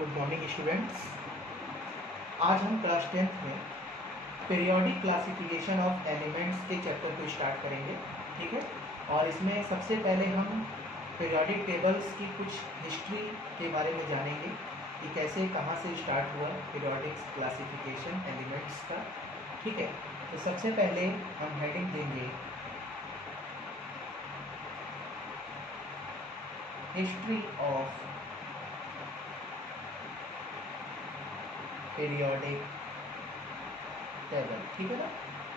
Good morning students. आज हम class 10th में पीरियोडिक क्लासिफिकेशन ऑफ एलिमेंट्स के चैप्टर को स्टार्ट करेंगे, ठीक है। और इसमें सबसे पहले हम पीरियोडिक टेबल्स की कुछ हिस्ट्री के बारे में जानेंगे कि कैसे कहाँ से स्टार्ट हुआ पीरियोडिक क्लासिफिकेशन एलिमेंट्स का, ठीक है। तो सबसे पहले हम हेडिंग देंगे हिस्ट्री ऑफ पीरियोडिक टेबल, ठीक है ना।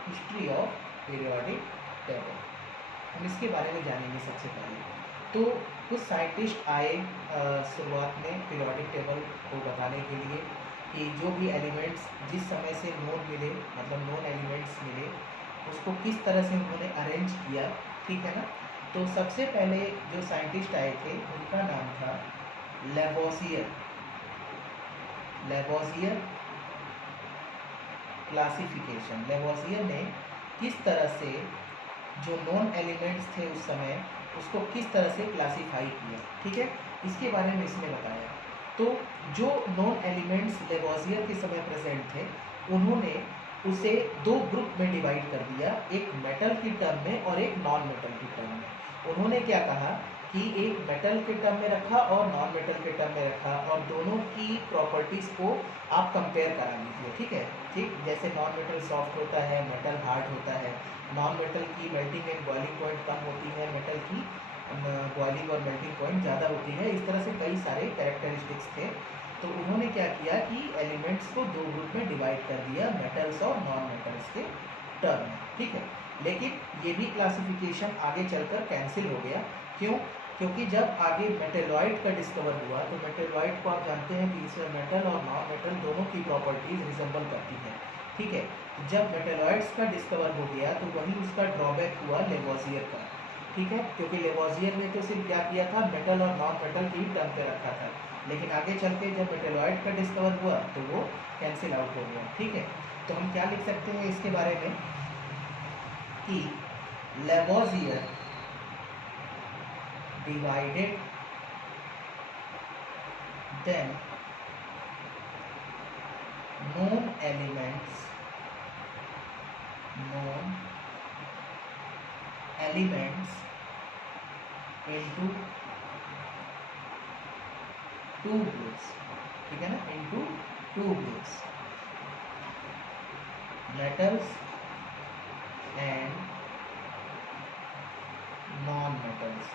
हिस्ट्री ऑफ पीरियोडिक टेबल हम इसके बारे में जानेंगे सबसे पहले। तो कुछ साइंटिस्ट आए शुरुआत में पीरियोडिक टेबल को बताने के लिए कि जो भी एलिमेंट्स जिस समय से नोन मिले, मतलब नोन एलिमेंट्स मिले, उसको किस तरह से उन्होंने अरेंज किया, ठीक है ना। तो सबसे पहले जो साइंटिस्ट आए थे उनका नाम था लेवोसियर। लेवोसियर क्लासिफिकेशन, लेवोसियर ने किस तरह से जो नॉन एलिमेंट्स थे उस समय उसको किस तरह से क्लासीफाई किया, ठीक है, इसके बारे में इसने बताया। तो जो नॉन एलिमेंट्स लेवोसियर के समय प्रेजेंट थे उन्होंने उसे दो ग्रुप में डिवाइड कर दिया, एक मेटल की टर्म में और एक नॉन मेटल की टर्म में। उन्होंने क्या कहा कि एक मेटल के टर्म में रखा और नॉन मेटल के टर्म में रखा और दोनों की प्रॉपर्टीज़ को आप कंपेयर करा लीजिए, ठीक है। ठीक जैसे नॉन मेटल सॉफ्ट होता है, मेटल हार्ड होता है, नॉन मेटल की मेल्टिंग एंड बॉइलिंग पॉइंट कम होती है, मेटल की बॉइलिंग और मेल्टिंग पॉइंट ज़्यादा होती है। इस तरह से कई सारे कैरेक्टरिस्टिक्स थे। तो उन्होंने क्या किया कि एलिमेंट्स को दो ग्रुप में डिवाइड कर दिया, मेटल्स और नॉन मेटल्स के टर्म में, ठीक है। लेकिन ये भी क्लासिफिकेशन आगे चलकर कैंसिल हो गया। क्यों? क्योंकि जब आगे मेटेलॉइड का डिस्कवर हुआ तो मेटेलॉइड को आप जानते हैं कि इसमें मेटल और नॉन मेटल दोनों की प्रॉपर्टीज रिजेंबल करती हैं, ठीक है। जब मेटेलॉइड्स का डिस्कवर हो गया तो वही उसका ड्रॉबैक हुआ लेवोसियर का, ठीक है। क्योंकि लेवोसियर ने तो सिर्फ क्या किया था, मेटल और नॉन मेटल की टर्म पे रखा था, लेकिन आगे चल के जब मेटेलॉइड का डिस्कवर हुआ तो वो कैंसिल आउट हो गया, ठीक है। तो हम क्या लिख सकते हैं इसके बारे में कि Lavoisier divided then known elements into two groups, ठीक है ना, into two groups, metals and non metals,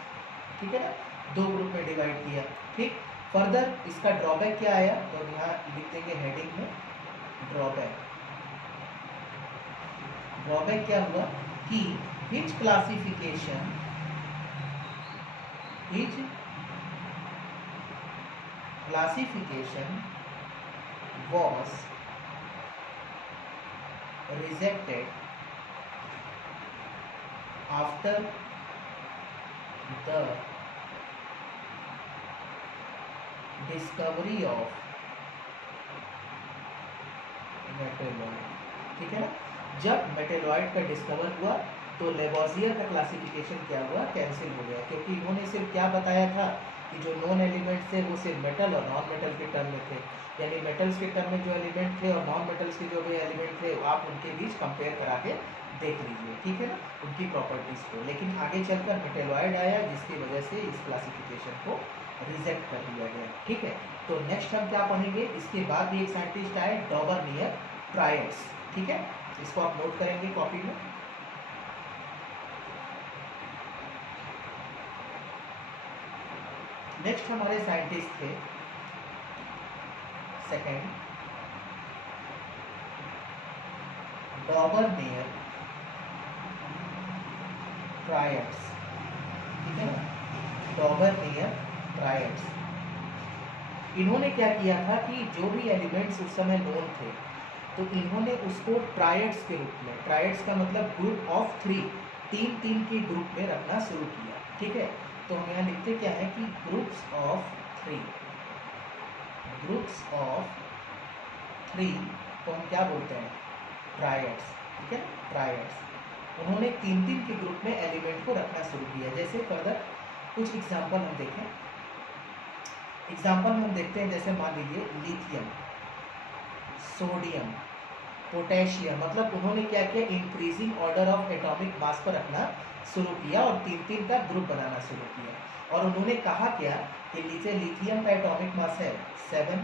ठीक है ना, दो ग्रुप में डिवाइड किया, ठीक। फर्दर इसका ड्रॉबैक क्या आया तो यहाँ लिख देंगे हेडिंग में ड्रॉबैक। ड्रॉबैक क्या हुआ कि which classification was rejected after the discovery of metalloid, ठीक है ना। जब मेटेलॉइड का डिस्कवर हुआ तो लेवोसियर का क्लासिफिकेशन क्या हुआ, कैंसिल हो गया। क्योंकि इन्होंने सिर्फ क्या बताया था कि जो नॉन एलिमेंट थे वो सिर्फ मेटल और नॉन मेटल के टर्म में थे, यानी मेटल्स के टर्म में जो एलिमेंट थे और नॉन मेटल्स के जो भी एलिमेंट थे आप उनके बीच कंपेयर करा के देख लीजिए, ठीक है ना, उनकी प्रॉपर्टीज़ को। लेकिन आगे चलकर मेटेलॉइड आया जिसकी वजह से इस क्लासिफिकेशन को रिजेक्ट कर दिया गया, ठीक है। तो नेक्स्ट हम क्या पढ़ेंगे, इसके बाद भी एक साइंटिस्ट आए डॉबरनियर ट्रायड्स, ठीक है। इसको आप नोट करेंगे कॉपी में। नेक्स्ट हमारे साइंटिस्ट थे सेकंड डॉबरनियर ट्रायड्स, ठीक है ना, डॉबरनियर ट्रायड्स। इन्होंने क्या किया था कि जो भी एलिमेंट्स उस समय नोन थे तो इन्होंने उसको ट्रायड्स के रूप में, ट्रायड्स का मतलब ग्रुप ऑफ थ्री, तीन तीन के ग्रुप में रखना शुरू किया, ठीक है। तो हम यहाँ लिखते क्या है कि ग्रुप्स ऑफ थ्री को हम क्या बोलते हैं, ट्रायड्स, ठीक है, ट्रायड्स। उन्होंने तीन तीन के ग्रुप में एलिमेंट को रखना शुरू किया। जैसे फर्दर कुछ एग्जाम्पल हम देखें एग्जाम्पल हम देखते हैं, जैसे मान लीजिए लिथियम, सोडियम, पोटेशियम, मतलब उन्होंने क्या किया, increasing order of atomic mass पर रखना शुरू किया और तीन तीन का ग्रुप बनाना शुरू किया। और उन्होंने कहा क्या कि लिथियम का एटॉमिक मास है 7,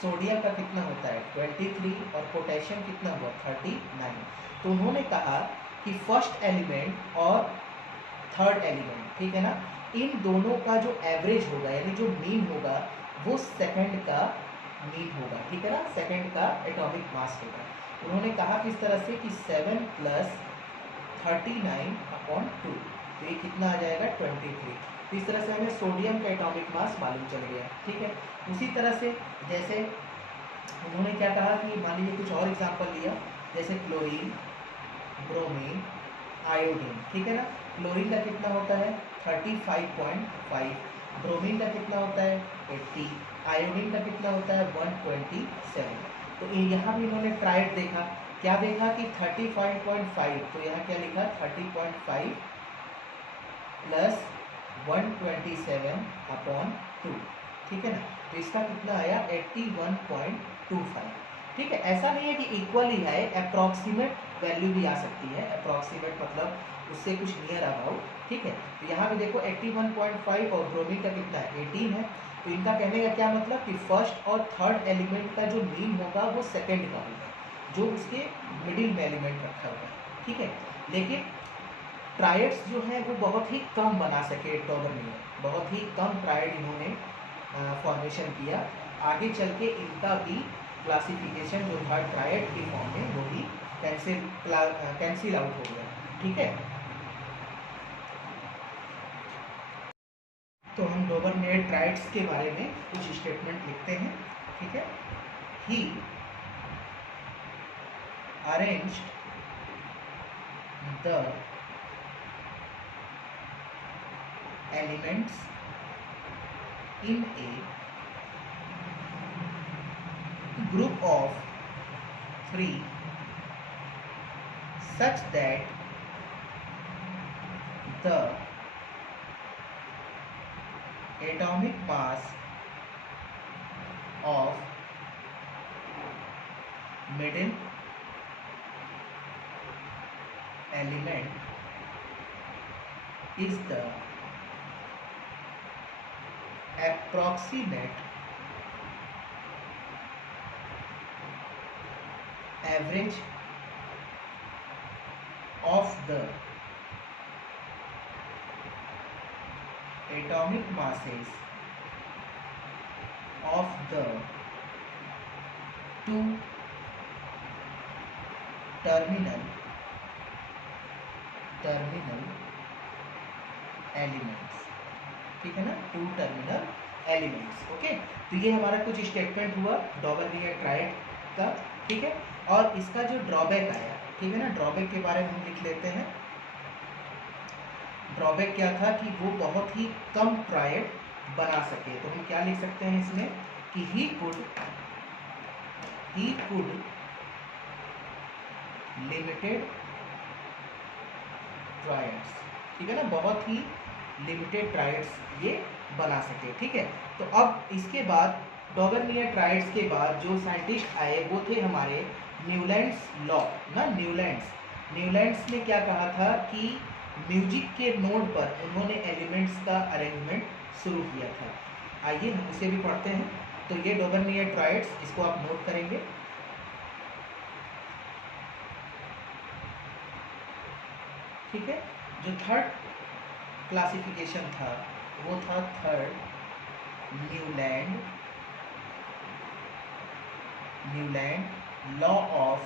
सोडियम का कितना होता है 23 और पोटेशियम कितना हुआ 39। तो उन्होंने कहा कि फर्स्ट एलिमेंट और थर्ड एलिमेंट, ठीक है ना, इन दोनों का जो एवरेज होगा यानी जो मीन होगा वो सेकंड का मीन होगा, ठीक है ना, सेकंड का एटॉमिक मास होगा। उन्होंने कहा किस तरह से कि 7 + 39/2, तो ये कितना आ जाएगा 23। तो इस तरह से हमें सोडियम का एटॉमिक मास मालूम चल गया, ठीक है। उसी तरह से जैसे उन्होंने क्या कहा कि मान लीजिए कुछ और एग्जाम्पल लिया, जैसे क्लोरीन, ब्रोमीन, आयोडीन, ठीक है ना। क्लोरीन का कितना होता है 35.5, ब्रोमीन का कितना होता है 80, आयोडीन का कितना होता है 127। तो यहाँ भी इन्होंने ट्राइड देखा, क्या देखा कि 35.5, तो यहाँ क्या लिखा 30.5 + 127/2, ठीक है ना। तो इसका कितना आया 81.25, ठीक है। ऐसा नहीं है कि इक्वल ही है, अप्रॉक्सीमेट वैल्यू भी आ सकती है, अप्रॉक्सीमेट मतलब उससे कुछ नियर अबाउट, ठीक है। तो यहाँ पे देखो 81.5 और ब्रोमीन का कितना है 18 है। तो इनका कहने का क्या मतलब कि फर्स्ट और थर्ड एलिमेंट का जो मीन होगा वो सेकंड का होगा, जो उसके मिडिल में एलिमेंट रखा होगा, ठीक है। लेकिन ट्रायड्स जो हैं वो बहुत ही कम बना सके डॉबर ने, बहुत ही कम ट्रायड इन्होंने फॉर्मेशन किया। आगे चल के इनका भी क्लासिफिकेशन जो था ट्रायड के फॉर्म में वो भी कैंसिल आउट हो गया, ठीक है। तो हम डॉबर ने ट्रायड्स के बारे में कुछ स्टेटमेंट लिखते हैं, ठीक है। He arranged the elements in a group of 3 such that the atomic mass of middle element is the approximate average of the atomic masses of the two terminal elements, ठीक है ना, 2 टर्मिनल एलिमेंट्स, ओके। तो ये हमारा कुछ statement हुआ डॉबरनियर triad का, ठीक है। और इसका जो ड्रॉबैक आया, ठीक है ना, ड्रॉबैक के बारे में हम लिख लेते हैं। ड्रॉबैक क्या था कि वो बहुत ही कम ट्रायड बना सके। तो हम क्या लिख सकते हैं इसमें कि ही कुड लिमिटेड ट्रायड्स, ठीक है ना, बहुत ही लिमिटेड ट्रायड्स ये बना सके, ठीक है। तो अब इसके बाद डॉबरनियर ट्रायड्स के बाद जो साइंटिस्ट आए वो थे हमारे न्यूलैंड्स लॉ ना। न्यूलैंड्स ने क्या कहा था कि म्यूजिक के नोट पर उन्होंने एलिमेंट्स का अरेंजमेंट शुरू किया था। आइए हम उसे भी पढ़ते हैं। तो ये डॉबरनियर ट्रायड्स, इसको आप नोट करेंगे, ठीक है। जो थर्ड क्लासिफिकेशन था वो था third Newland law of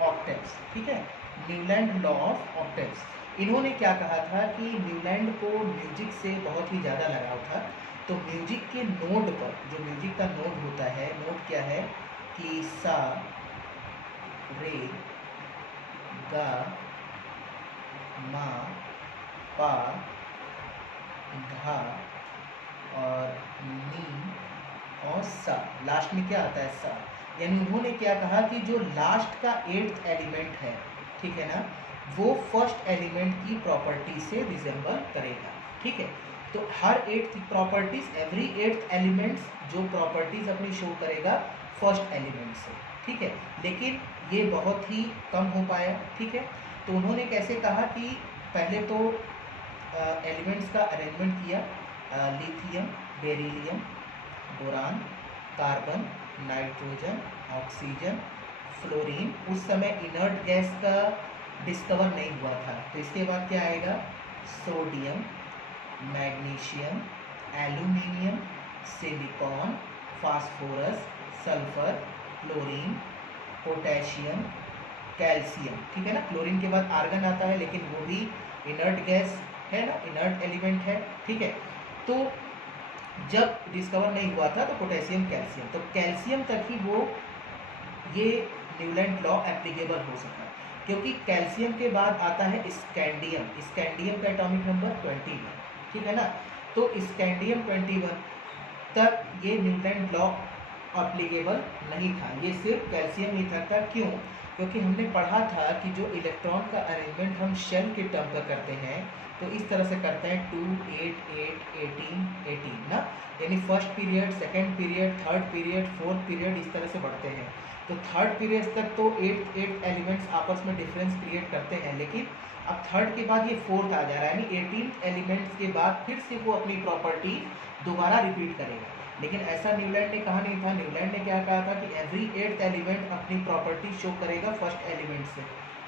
octaves, ठीक है, न्यूलैंड लॉ ऑफ ऑक्टेव्स। इन्होंने क्या कहा था कि न्यूलैंड को म्यूजिक से बहुत ही ज़्यादा लगाव था। तो म्यूजिक के नोट पर, जो म्यूजिक का नोट होता है, नोट क्या है कि सा, रे, गा, मा, पा, धा और नी और सा, लास्ट में क्या आता है सा। यानी उन्होंने क्या कहा कि जो लास्ट का 8th एलिमेंट है, ठीक है ना, वो फर्स्ट एलिमेंट की प्रॉपर्टी से रिजेंबल करेगा, ठीक है। तो हर eighth properties, every eighth elements जो प्रॉपर्टीज अपनी शो करेगा फर्स्ट एलिमेंट से, ठीक है। लेकिन ये बहुत ही कम हो पाया, ठीक है। तो उन्होंने कैसे कहा कि पहले तो एलिमेंट्स का अरेंजमेंट किया, lithium, beryllium, boron, carbon, nitrogen, oxygen, fluorine. उस समय इनर्ट गैस का डिस्कवर नहीं हुआ था। तो इसके बाद क्या आएगा, sodium, magnesium, aluminium, silicon, phosphorus, sulphur, chlorine, potassium, calcium, ठीक है ना। क्लोरीन के बाद आर्गन आता है, लेकिन वो भी इनर्ट गैस है ना, इनर्ट एलिमेंट है, ठीक है। तो जब डिस्कवर नहीं हुआ था तो पोटेशियम, कैल्शियम, तो कैल्शियम तक ही वो ये न्यूलैंड लॉ एप्लीकेबल हो सका, क्योंकि कैल्शियम के बाद आता है स्कैंडियम। स्कैंडियम का एटॉमिक नंबर 21, ठीक है ना। तो स्कैंडियम 21 तक ये न्यूलैंड लॉ एप्लीकेबल नहीं था, ये सिर्फ कैल्शियम ही था। क्यों? क्योंकि हमने पढ़ा था कि जो इलेक्ट्रॉन का अरेंजमेंट हम शेल के टर्म पर करते हैं, तो इस तरह से करते हैं 2 8 8 18 18 ना, यानी first period, second period, third period, fourth period, इस तरह से बढ़ते हैं। तो थर्ड पीरियड तक तो 8 एलिमेंट्स आपस में डिफरेंस क्रिएट करते हैं, लेकिन अब थर्ड के बाद ये फोर्थ आ जा रहा है, यानी 18 एलिमेंट्स के बाद फिर से वो अपनी प्रॉपर्टी दोबारा रिपीट करेगा। लेकिन ऐसा न्यूलैंड ने कहा नहीं था। न्यूलैंड ने क्या कहा था कि एवरी 8th एलिमेंट अपनी प्रॉपर्टी शो करेगा फर्स्ट एलिमेंट से,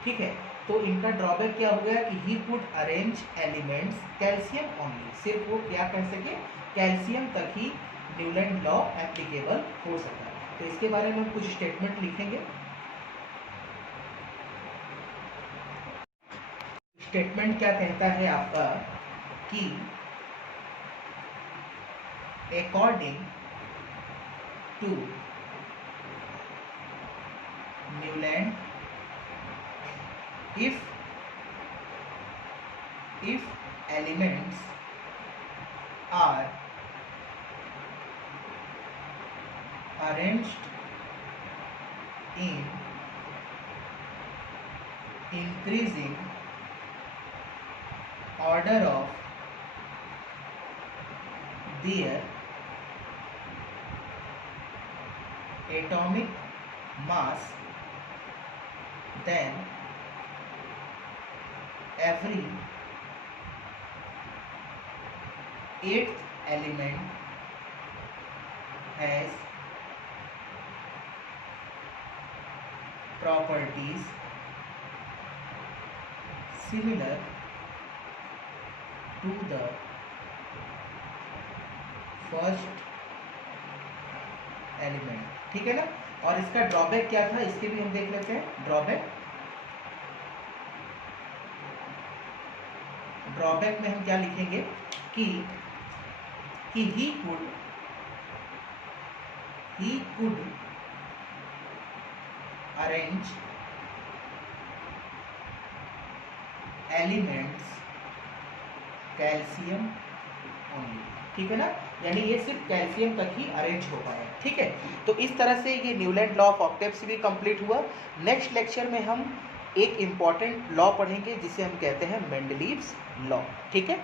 ठीक है। तो इनका ड्रॉबैक क्या हो गया कि he could arrange elements calcium only, सिर्फ वो क्या कह सके, कैल्शियम तक ही न्यूलैंड लॉ एप्लीकेबल हो सका। तो इसके बारे में हम कुछ स्टेटमेंट लिखेंगे। स्टेटमेंट क्या कहता है आपका कि according to Newland, if elements are arranged in increasing order of their atomic mass, then every 8th element has properties similar to the first element, ठीक है ना। और इसका ड्रॉबैक क्या था, इसके भी हम देख लेते हैं। ड्रॉबैक में हम क्या लिखेंगे कि he could arrange elements calcium only, ठीक है ना। यानी ये सिर्फ कैल्शियम तक ही अरेंज हो पाया, ठीक है। तो इस तरह से ये न्यूलैंड लॉ ऑफ ऑक्टेव्स भी कंप्लीट हुआ। नेक्स्ट लेक्चर में हम एक इम्पॉर्टेंट लॉ पढ़ेंगे जिसे हम कहते हैं मेंडलीव्स लॉ, ठीक है।